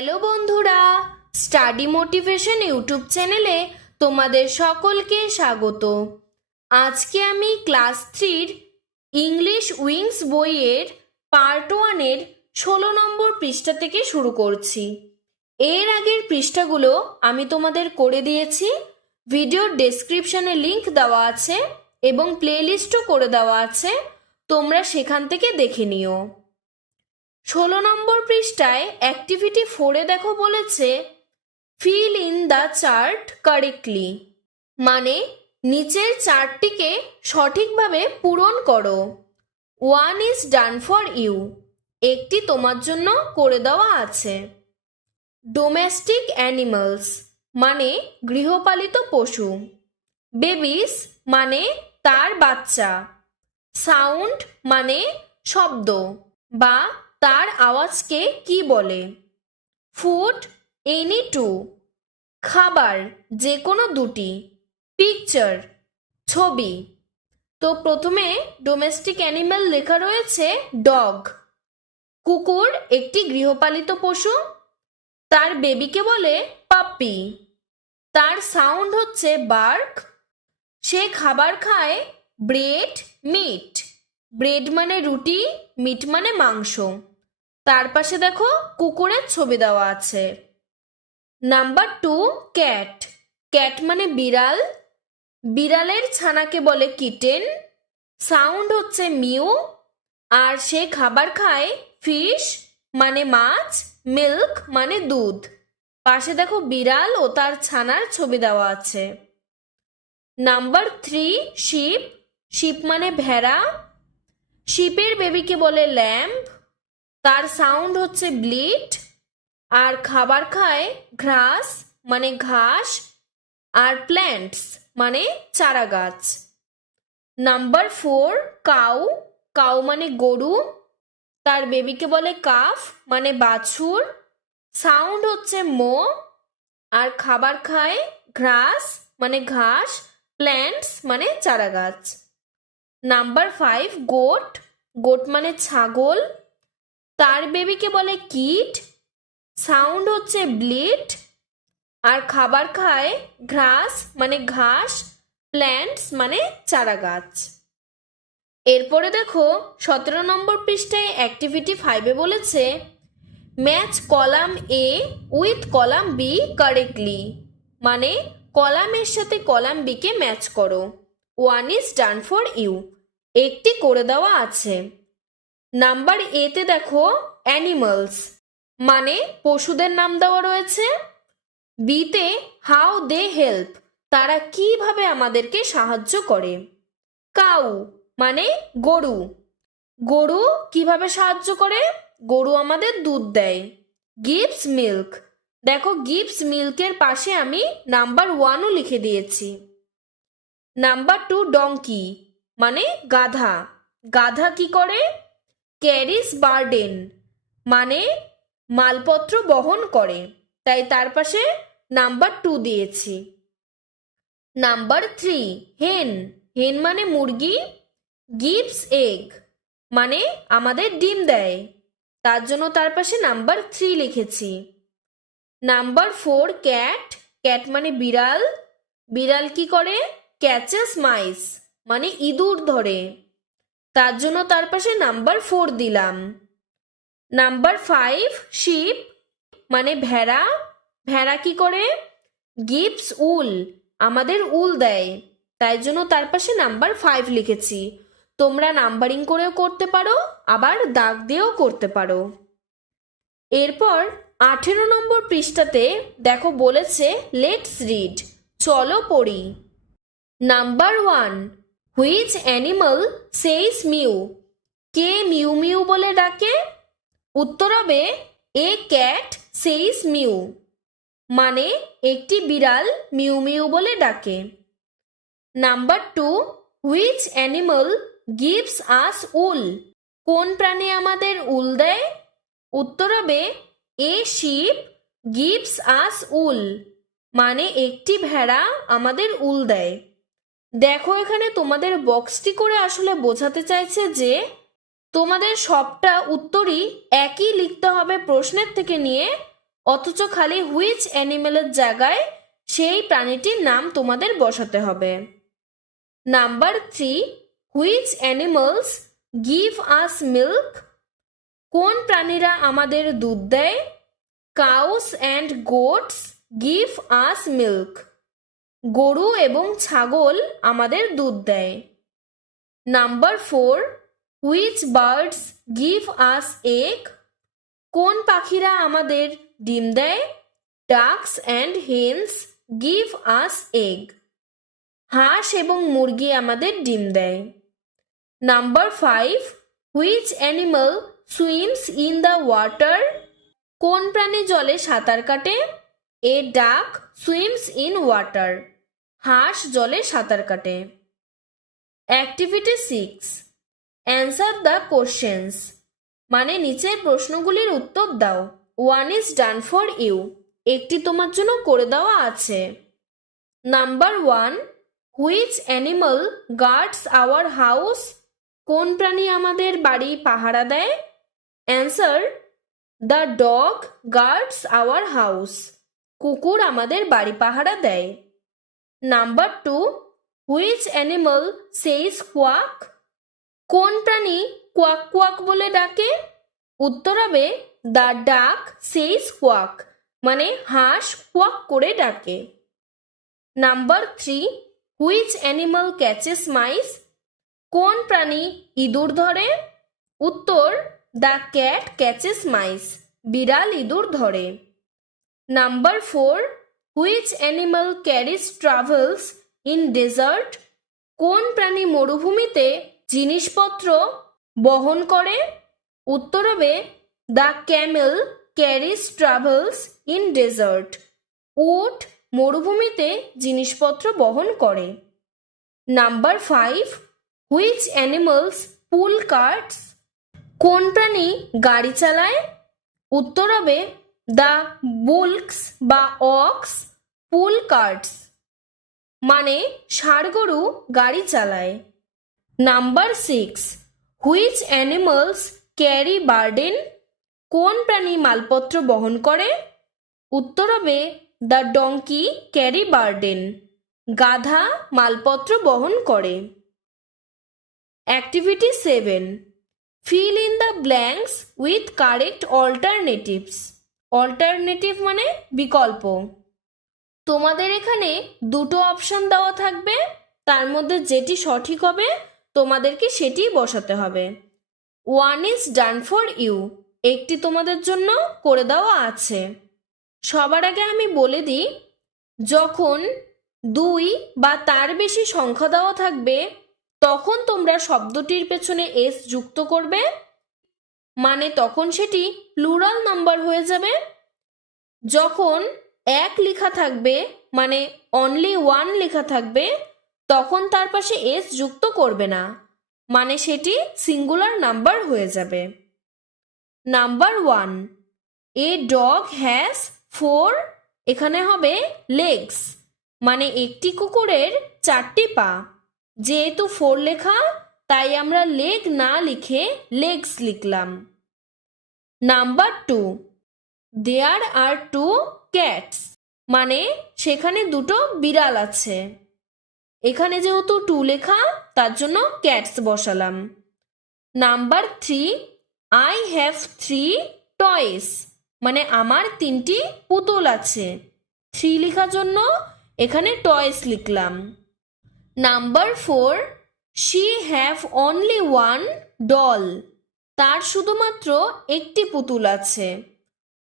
Hello বন্ধুরা, study motivation YouTube চ্যানেলে তোমাদের সকলকে স্বাগত। আজকে আমি ক্লাস 3 ইংলিশ উইংস বইয়ের পার্ট 1-এর 16 নম্বর পৃষ্ঠা থেকে শুরু করছি। এর আগের পৃষ্ঠাগুলো আমি তোমাদের করে দিয়েছি, ভিডিওর ডেসক্রিপশনে লিংক দেওয়া আছে এবং প্লেলিস্টও করে দেওয়া আছে, তোমরা সেখান থেকে দেখে নিও। 16 নম্বর পৃষ্ঠায় অ্যাক্টিভিটি 4-এ দেখো বলেছে fill in the chart correctly, মানে নিচের চার্টটিকে সঠিকভাবে পূরণ করো। 1 ইজ ডান ফর ইউ, একটি তোমার জন্য করে দেওয়া আছে। ডোমেস্টিক অ্যানিমালস মানে গৃহপালিত পশু। বেবিস মানে তার বাচ্চা। সাউন্ড মানে শব্দ বা তার আওয়াজকে কি বলে। ফুড এনি টু, খাবার যে কোনো দুটি। পিকচার ছবি। তো প্রথমে ডোমেস্টিক অ্যানিমাল লেখা রয়েছে ডগ। কুকুর একটি গৃহপালিত পশু, তার বেবিকে বলে পাপ্পি। তার সাউন্ড হচ্ছে বার্ক। সে খাবার খায় ব্রেড মিট। ব্রেড মানে রুটি, মিট মানে মাংস। তার পাশে দেখো কুকুরের ছবি দেওয়া আছে। Number 2 cat. ক্যাট মানে বিড়াল। বিড়ালের ছানাকে বলে কিটেন। সাউন্ড হচ্ছে মিউ। আর সে খাবার খায় ফিশ মানে মাছ, মিল্ক মানে দুধ। পাশে দেখো বিড়াল ও তার ছানার ছবি দেওয়া আছে। Number 3 sheep. শিপ মানে ভেড়া। শিপের বেবিকে বলে ল্যাম্ব। তার সাউন্ড হচ্ছে ব্লিট। আর খাবার খায় ঘাস মানে ঘাস, আর প্ল্যান্টস মানে চারা গাছ। Number 4 cow. কাউ মানে গরু। তার বেবিকে বলে কাফ মানে বাছুর। সাউন্ড হচ্ছে মো। আর খাবার খায় ঘাস মানে ঘাস, প্ল্যান্টস মানে চারা গাছ। Number 5 goat. গোট মানে ছাগল। তার বেবিকে বলে কিট। সাউন্ড হচ্ছে ব্লিট। আর খাবার খায় ঘাস মানে ঘাস, প্ল্যান্টস মানে চারা গাছ। এরপরে দেখো 17 নম্বর পৃষ্ঠায় অ্যাক্টিভিটি 5-এ বলেছে match column A with column B correctly, মানে কলামের সাথে কলাম বি কে ম্যাচ করো। 1 ইজ ডান ফর ইউ, একটি করে দেওয়া আছে। নাম্বার এতে দেখো অ্যানিমালস মানে পশুদের নাম দেওয়া রয়েছে। বিতে হাউ দে হেল্প, তারা কিভাবে আমাদেরকে সাহায্য করে। কাউ মানে গরু। গরু কিভাবে সাহায্য করে? গরু আমাদের দুধ দেয়। গিভস মিল্ক, দেখো গিভস মিল্কের পাশে আমি নাম্বার 1ও লিখে দিয়েছি। নাম্বার 2 ডঙ্কি মানে গাধা। গাধা কি করে? ক্যারিস বার্ডেন মানে মালপত্র বহন করে, তাই তার পাশে নাম্বার 2 দিয়েছি। নাম্বার 3 হেন। হেন মানে মুরগি। গিভস এগ মানে আমাদের ডিম দেয়, তার জন্য তার পাশে নাম্বার 3 লিখেছি। Number 4 cat. ক্যাট মানে বিড়াল। বিড়াল কি করে? ক্যাচেস মাইস মানে ইঁদুর ধরে, তার জন্য তার পাশে নাম্বার 4 দিলাম। নাম্বার 5 শিপ মানে ভেড়া। ভেড়া কি করে? গিভস উল, আমাদের উল দেয়, তাই জন্য তার পাশে নাম্বার 5 লিখেছি। তোমরা নাম্বারিং করেও করতে পারো, আবার দাগ দিয়েও করতে পারো। এরপর 18 নম্বর পৃষ্ঠাতে দেখো বলেছে লেটস রিড, চলো পড়ি। Number 1 which animal says mu, K mu মিউ বলে ডাকে? উত্তর হবে এ ক্যাট সেইস মিউ, মানে একটি বিড়াল মিউ মিউ বলে ডাকে। Number 2 which animal gives us wool, কোন প্রাণী আমাদের উল দেয়? উত্তর হবে এ শিপ গিভস আস উল, মানে একটি ভেড়া আমাদের উল দেয়। দেখো এখানে তোমাদের বক্সটি করে আসলে বোঝাতে চাইছে যে তোমাদের সবটা উত্তরই একই লিখতে হবে প্রশ্নের থেকে নিয়ে, অথচ খালি হুইচ অ্যানিমেলের জায়গায় সেই প্রাণীটির নাম তোমাদের বসাতে হবে। Number 3, which animals give us milk? কোন প্রাণীরা আমাদের দুধ দেয়? Cows and goat's give us milk. গরু এবং ছাগল আমাদের দুধ দেয়। Number 4, which birds give us egg? কোন পাখিরা আমাদের ডিম দেয়? Ducks and hence give us egg. হাঁস এবং মুরগি আমাদের ডিম দেয়। Number 5, which animal swims in the water? কোন প্রাণী জলে সাঁতার কাটে? এ ডাক সুইমস ইন ওয়াটার। হাঁস জলে সাঁতার কাটে। অ্যাক্টিভিটি 6, অ্যান্সার দ্য কোশ্চেন্স, মানে নিচের প্রশ্নগুলির উত্তর দাও। 1 ইজ ডান ফর ইউ, একটি তোমার জন্য করে দেওয়া আছে। Number 1, which animal guards our house? কোন প্রাণী আমাদের বাড়ি পাহারা দেয়? Answer, the dog guards our house. কুকুর আমাদের বাড়ি পাহারা দেয়। Number 2, which animal says quack? কোন প্রাণী কোয়াক কোয়াক বলে ডাকে? উত্তর হবে দ্য ডাক সেইস কোয়াক, মানে হাঁস কোয়াক করে ডাকে। Number 3, which animal catches mice? কোন প্রাণী ইঁদুর ধরে? উত্তর দ্য ক্যাট ক্যাচেস মাইস, বিড়াল ইঁদুর ধরে। Number 4, which animal carries travels in desert? কোন প্রাণী মরুভূমিতে জিনিসপত্র বহন করে? উত্তর হবে the camel carries travels in desert, উট মরুভূমিতে জিনিসপত্র বহন করে। Number 5, which animals pull carts? কোন প্রাণী গাড়ি চালায়? উত্তর হবে দ্য বুলকস বা অক্স পুল কার্টস, মানে ষাঁড় গরু গাড়ি চালায়। Number 6, which animals carry burden? কোন প্রাণী মালপত্র বহন করে? উত্তর হবে দ্য ডঙ্কি ক্যারি বার্ডেন, গাধা মালপত্র বহন করে। Activity 7, fill in the blanks with correct alternatives. Alternative মানে বিকল্প। তোমাদের এখানে দুটো অপশন দেওয়া থাকবে, তার মধ্যে যেটি সঠিক হবে তোমাদেরকে সেটি বসাতে হবে। 1 ইজ ডান ফর ইউ, একটি তোমাদের জন্য করে দেওয়া আছে। সবার আগে আমি বলে দিই, যখন 2 বা তার বেশি সংখ্যা দেওয়া থাকবে তখন তোমরা শব্দটির পেছনে এস যুক্ত করবে, মানে তখন সেটি প্লুরাল নাম্বার হয়ে যাবে। যখন 1 লেখা থাকবে, মানে অনলি 1 লেখা থাকবে, তখন তার পাশে এস যুক্ত করবে না, মানে সেটি সিঙ্গুলার নাম্বার হয়ে যাবে। নাম্বার 1, এ ডগ হ্যাজ 4, এখানে হবে লেগস, মানে একটি কুকুরের 4টি পা। যেহেতু 4 লেখা তাই আমরা লেগ না লিখে লেগস লিখলাম। নাম্বার 2, দেয়ার আর 2 ক্যাটস, মানে সেখানে দুটো বিড়াল আছে। এখানে যেহেতু 2 লেখা তার জন্য ক্যাটস বসালাম। নাম্বার 3, আই হ্যাভ 3 টয়েস, মানে আমার 3টি পুতুল আছে। 3 লেখার জন্য এখানে টয়েস লিখলাম। Number 4, she have only 1 doll, তার শুধুমাত্র একটি পুতুল আছে।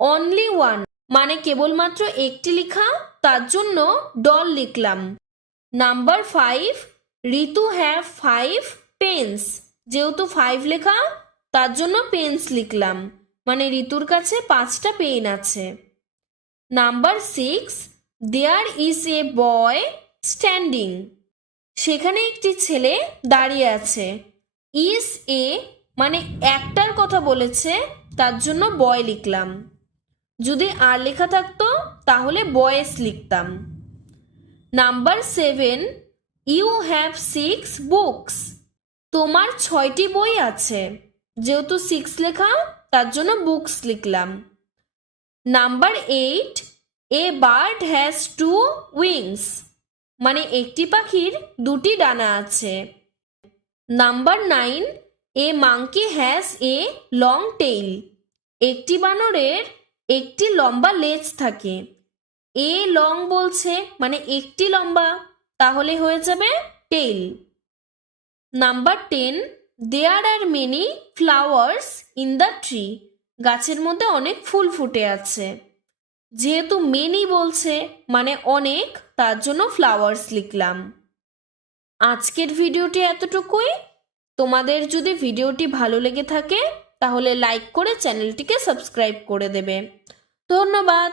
অনলি 1 মানে কেবলমাত্র একটি লেখা, তার জন্য ডল লিখলাম। নাম্বার 5, ঋতু হ্যাভ 5 পেন্স, যেহেতু 5 লেখা তার জন্য পেন্স লিখলাম, মানে ঋতুর কাছে 5টা পেন আছে। Number 6, there is a boy standing, সেখানে একটি ছেলে দাঁড়িয়ে আছে। ইজ এ মানে একটার কথা বলেছে, তার জন্য বয় লিখলাম। যদি আর লেখা থাকতো তাহলে বয়েস লিখতাম। নাম্বার 7, ইউ হ্যাভ 6 বুকস, তোমার 6টি বই আছে। যেহেতু 6 লেখা তার জন্য বুকস লিখলাম। Number 8, a bird has 2 wings, মানে একটি পাখির দুটি ডানা আছে। Number 9, A monkey has a long tail, একটি বানরের একটি লম্বা লেজ থাকে। এ লং বলছে মানে একটি লম্বা, তাহলে হয়ে যাবে tail. Number 10, there are many flowers in the tree, গাছের মধ্যে অনেক ফুল ফুটে আছে। যেহেতু মেনি বলছে মানে অনেক, তার জন্য ফ্লাওয়ার্স লিখলাম। আজকের ভিডিওটি এতটুকুই। তোমাদের যদি ভিডিওটি ভালো লেগে থাকে তাহলে লাইক করে চ্যানেলটিকে সাবস্ক্রাইব করে দেবে। ধন্যবাদ।